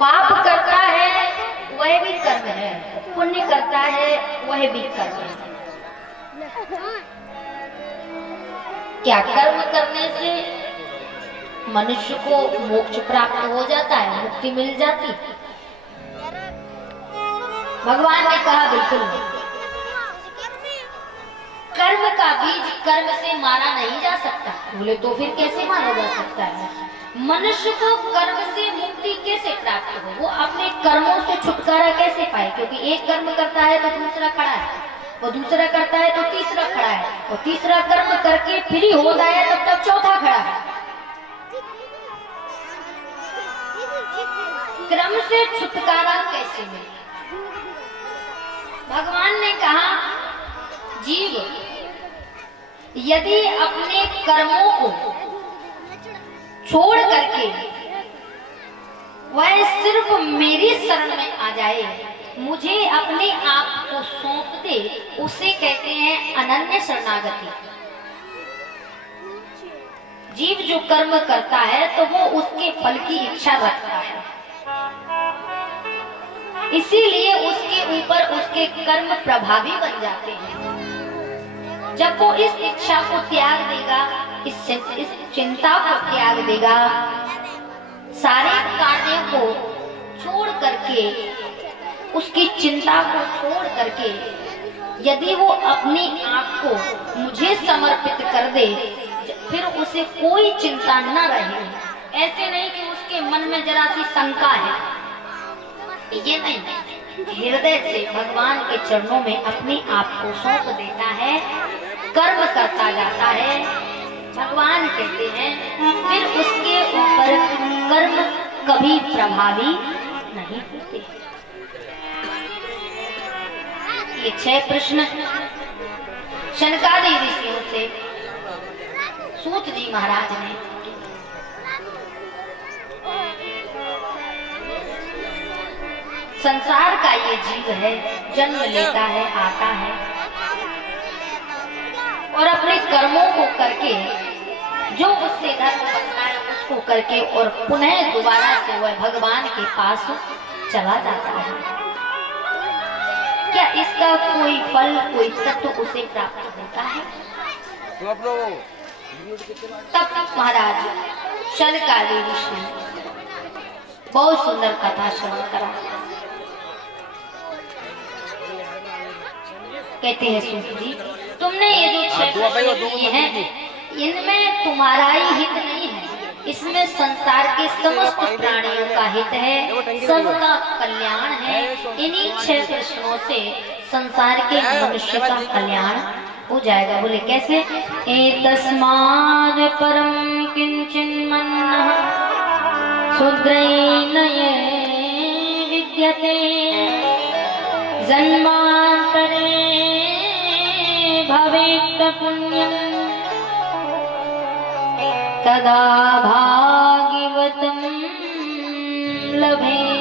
पाप करता है वह भी कर्म है, पुण्य करता है वह भी कर्म है। क्या कर्म करने से मनुष्य को मोक्ष प्राप्त हो जाता है, मुक्ति मिल जाती? भगवान ने कहा बिल्कुल नहीं। कर्म का बीज कर्म से मारा नहीं जा सकता। बोले तो फिर कैसे मारा जा सकता है? मनुष्य को कर्म से मुक्ति कैसे प्राप्त हो, वो अपने कर्मों से छुटकारा कैसे पाए? क्योंकि एक कर्म करता है तो दूसरा खड़ा है, और दूसरा करता है तो तीसरा खड़ा है, और तीसरा कर्म करके फ्री हो जाए तब तक चौथा खड़ा है। क्रम से छुटकारा कैसे मिले? भगवान ने कहा जीव यदि अपने कर्मों को छोड़ करके वह सिर्फ मेरी शरण में आ जाए, मुझे अपने आप को सौंप दे, उसे कहते हैं अनन्य शरणागति। जीव जो कर्म करता है तो वो उसके फल की इच्छा रखता है, इसीलिए उसके ऊपर उसके कर्म प्रभावी बन जाते हैं। जब वो इस इच्छा को त्याग देगा, इस चिंता को त्याग देगा, सारे कार्यों को छोड़ करके, उसकी चिंता को छोड़ करके यदि वो अपने आप को मुझे समर्पित कर दे, फिर उसे कोई चिंता न रहे। ऐसे नहीं कि उसके मन में जरा सी शंका है, ये नहीं, हृदय से भगवान के चरणों में अपने आप को सौंप देता है, कर्म करता जाता है। भगवान कहते हैं फिर उसके ऊपर कर्म कभी प्रभावी नहीं होते। ये 6 प्रश्न शनकादि ऋषियों से सूत जी महाराज ने संसार का ये जीव है, जन्म लेता है, आता है और अपने कर्मों को करके जो उससे धर्म बनता है उसको करके और पुनः दोबारा से वह भगवान के पास चला जाता है। क्या इसका कोई फल, कोई तत्व उसे प्राप्त होता है? तब महाराज शनकादि ऋषि बहुत सुंदर कथा श्रवण करा। कहते हैं सूत जी, तुमने ये जो 6 प्रश्न किए हैं, इनमें तुम्हारा ही हित नहीं है, इसमें संसार के समस्त प्राणियों का हित है, सबका कल्याण है। इन्हीं 6 प्रश्नों से संसार के मनुष्य का कल्याण हो जाएगा। बोले कैसे? एतस्माद् परम किंचिन्मन्नः शूद्रैर्न ये विद्यते जन्मान्तरे भवेत् पुण्यं तदा भाग्यवतं लभेत्।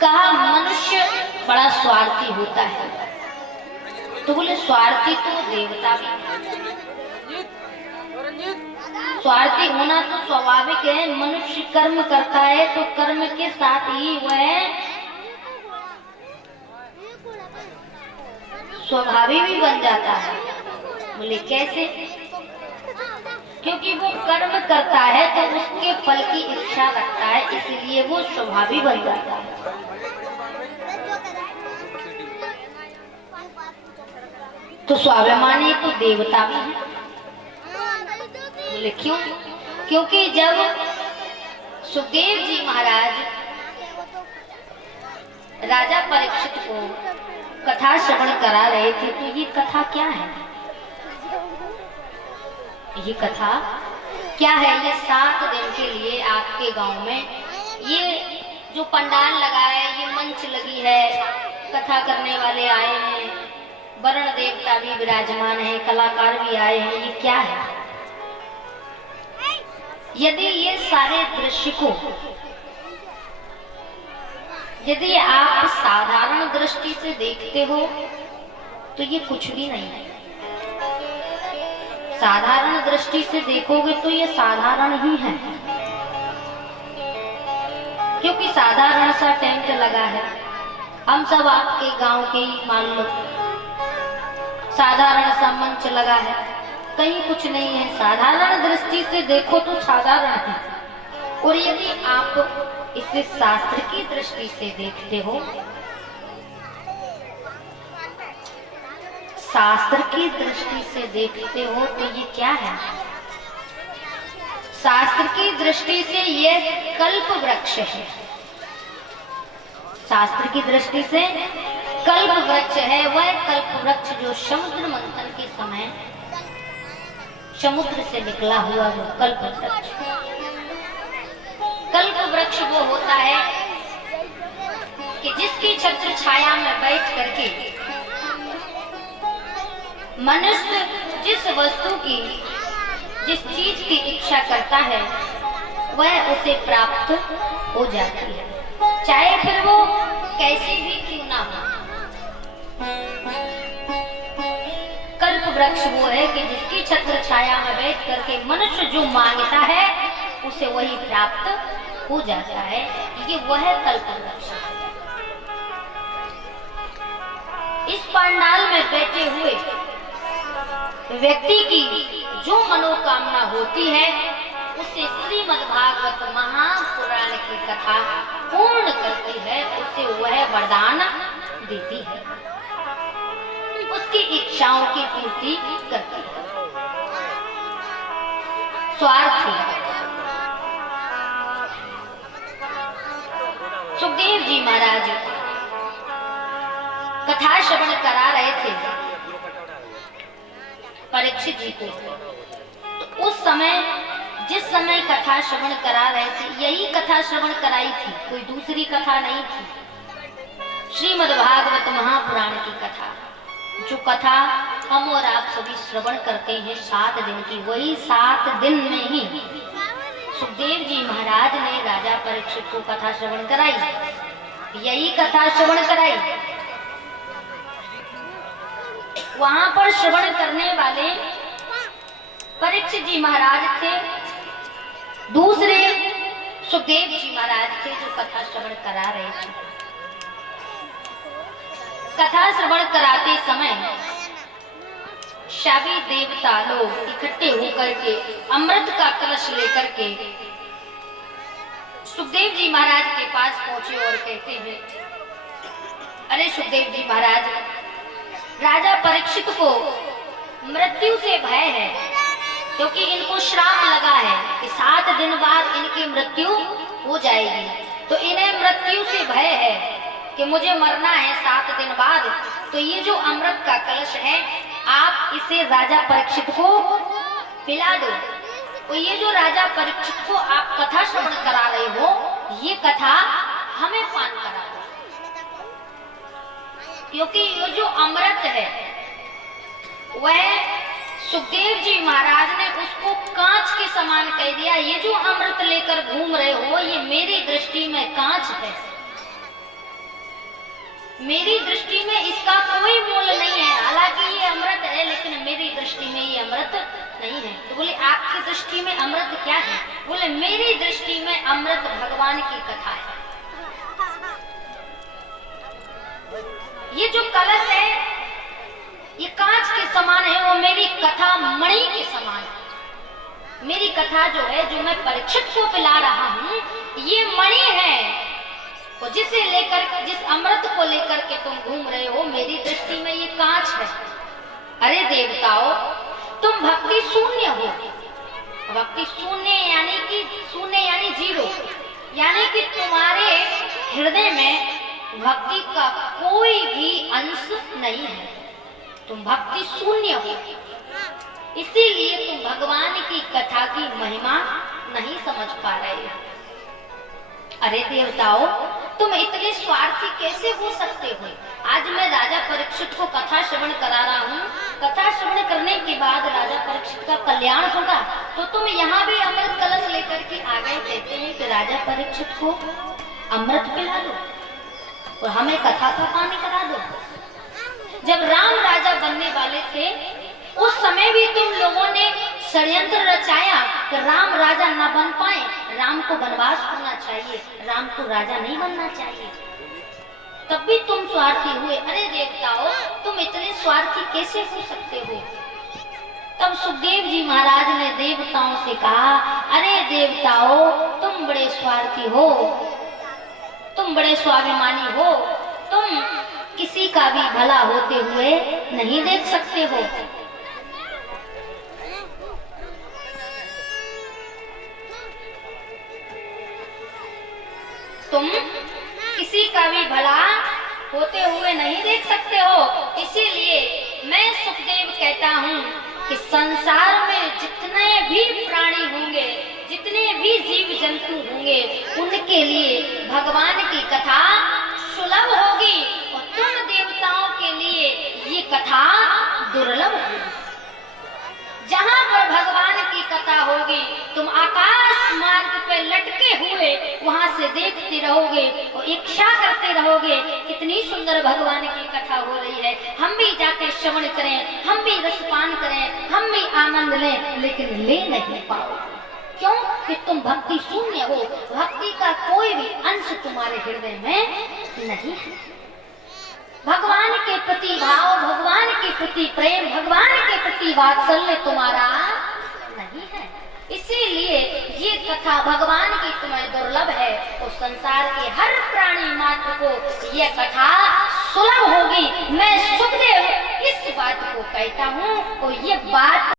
कहा मनुष्य बड़ा स्वार्थी होता है, तो बोले स्वार्थी तो देवता भी। स्वार्थी होना तो स्वाभाविक है, मनुष्य कर्म करता है तो कर्म के साथ ही वह स्वभावी भी बन जाता है। बोले कैसे? क्योंकि वो कर्म करता है तो उसके फल की इच्छा रखता है, इसलिए वो स्वभावी बन जाता है। तो स्वाभिमानी तो देवता भी है। बोले क्यों? क्योंकि जब सुखदेव जी महाराज राजा परीक्षित को कथा श्रवण करा रहे थे, तो ये कथा क्या है? ये कथा क्या है? ये 7 दिन के लिए आपके गांव में ये जो पंडाल लगा है, ये मंच लगी है, कथा करने वाले आए हैं, वरुण देवता भी विराजमान है, कलाकार भी आए हैं, ये क्या है? यदि ये सारे दृश्य को यदि आप साधारण दृष्टि से देखते हो तो ये कुछ भी नहीं है। साधारण दृष्टि से देखोगे तो ये साधारण ही है, क्योंकि साधारण सा टेंट लगा है। हम सब आपके गांव के ही मान लो, साधारण सा मंच लगा है, कहीं कुछ नहीं है। साधारण दृष्टि से देखो तो साधारण है, और यदि आप इसे शास्त्र की दृष्टि से देखते हो, शास्त्र की दृष्टि से देखते हो तो ये क्या है? शास्त्र की दृष्टि से ये कल्प वृक्ष है। शास्त्र की दृष्टि से कल्प वृक्ष है, वह कल्प वृक्ष जो समुद्र मंथन के समय समुद्र से निकला हुआ वो कल्प वृक्ष। कल्प वृक्ष वो होता है कि जिसकी छत्र छाया में बैठ करके मनुष्य जिस वस्तु की, जिस चीज की इच्छा करता है वह उसे प्राप्त हो जाती है, चाहे फिर वो कैसी भी क्यों ना हो। कल्प वृक्ष वो है कि जिसकी छत्र छाया में बैठ करके मनुष्य जो मांगता है उसे वही प्राप्त हो जाता है। ये वह कल्प वृक्ष है। इस पंडाल में बैठे हुए व्यक्ति की जो मनोकामना होती है उसे श्रीमद्भागवत महापुराण की कथा पूर्ण करती है, उसे वह वरदान देती है, उसकी इच्छाओं की पूर्ति करती है। स्वार्थी सुखदेव जी महाराज कथा श्रवण करा रहे थे परीक्षित जी को। तो उस समय जिस समय कथा श्रवण करा रहे थे, यही कथा श्रवण कराई थी, कोई दूसरी कथा नहीं थी। श्रीमद्भागवत महापुराण की कथा, जो कथा हम और आप सभी श्रवण करते हैं 7 दिन की, वही 7 दिन में ही सुखदेव जी महाराज ने राजा परीक्षित को कथा श्रवण कराई। यही कथा श्रवण कराई। वहां पर श्रवण करने वाले परीक्षित जी महाराज थे, दूसरे सुखदेव जी महाराज थे जो कथा श्रवण करा रहे थे। कथा श्रवण कराते समय सभी देवता लोग इकट्ठे होकर के अमृत का कलश लेकर के सुखदेव जी महाराज के पास पहुंचे और कहते हैं, अरे सुखदेव जी महाराज, राजा परीक्षित को मृत्यु से भय है, क्योंकि इनको श्राप लगा है कि 7 दिन बाद इनकी मृत्यु हो जाएगी। तो इन्हें मृत्यु से भय है कि मुझे मरना है 7 दिन बाद। तो ये जो अमृत का कलश है, आप इसे राजा परीक्षित को पिला दो। तो ये जो राजा परीक्षित को आप कथा श्रवण करा रहे हो, ये कथा हमें पान करा दो, क्योंकि ये जो अमृत है वह सुखदेव जी महाराज ने उसको कांच के समान कह दिया। ये जो अमृत लेकर घूम रहे हो, ये मेरी दृष्टि में कांच है, मेरी दृष्टि में इसका कोई मूल्य नहीं है। हालांकि ये अमृत है, लेकिन मेरी दृष्टि में ये अमृत नहीं है। तो बोले आपकी दृष्टि में अमृत क्या है? बोले मेरी दृष्टि में अमृत भगवान की कथा है। ये जो कलश है ये कांच के समान है, वो मेरी कथा मणि के समान है। मेरी कथा जो है, जो मैं परीक्षित को पिला रहा हूँ, ये मणि है। और जिसे लेकर, जिस अमृत को लेकर के तुम घूम रहे हो, मेरी दृष्टि में ये कांच है। अरे देवताओं, तुम भक्ति शून्य हो। भक्ति शून्य यानी कि शून्य यानी 0, यानी कि तुम्हारे हृदय में भक्ति का कोई भी अंश नहीं है, तुम भक्ति शून्य हो। इसीलिए तुम भगवान की कथा की महिमा नहीं समझ पा रहे हो। अरे देवताओं, तुम इतने स्वार्थी कैसे हो सकते हो? आज मैं राजा परीक्षित को कथा श्रवण करा रहा हूँ, कथा श्रवण करने के बाद राजा परीक्षित का कल्याण होगा, तो तुम यहाँ भी अमृत कलश लेकर के आ गए, कहते हैं कि राजा परीक्षित को अमृत पिला दो और हमें कथा का पानी करा दो। जब राम राजा बनने वाले थे, उस समय समय भी तुम लोगों ने षड्यंत्र रचाया कि राम राजा न बन पाए, राम को वनवास होना चाहिए, राम को राजा नहीं बनना चाहिए, तब भी तुम स्वार्थी हुए। अरे देवताओं, तुम इतने स्वार्थी कैसे हो सकते हो? तब सुखदेव जी महाराज ने देवताओं से कहा, अरे देवताओं, तुम बड़े स्वार्थी हो, तुम बड़े स्वाभिमानी हो, तुम किसी का भी भला होते हुए नहीं देख सकते हो। तुम किसी का भी भला होते हुए नहीं देख सकते हो। इसीलिए मैं सुखदेव कहता हूँ कि संसार में जितने भी प्राणी होंगे, जितने भी जीव जंतु होंगे, उनके लिए भगवान की कथा सुलभ होगी और तुम देवताओं के लिए ये कथा दुर्लभ होगी। जहाँ पर भगवान की कथा होगी, तुम आकाश मार्ग पे लटके हुए वहां से देखते रहोगे और इच्छा करते रहोगे कितनी सुंदर भगवान की कथा हो रही है, हम भी जाके श्रवण करें, हम भी रसपान करें, हम भी आनंद लें, लेकिन ले नहीं पाओ। क्यों? कि तुम भक्ति शून्य हो, भक्ति का कोई भी अंश तुम्हारे हृदय में नहीं है। भगवान के प्रति भाव, भगवान के प्रति प्रेम, भगवान के प्रति वात्सल्य तुम्हारा नहीं है। इसीलिए ये कथा भगवान की तुम्हें दुर्लभ है और संसार के हर प्राणी मात्र को यह कथा सुलभ होगी। मैं सुखदेव इस बात को कहता हूँ और ये बात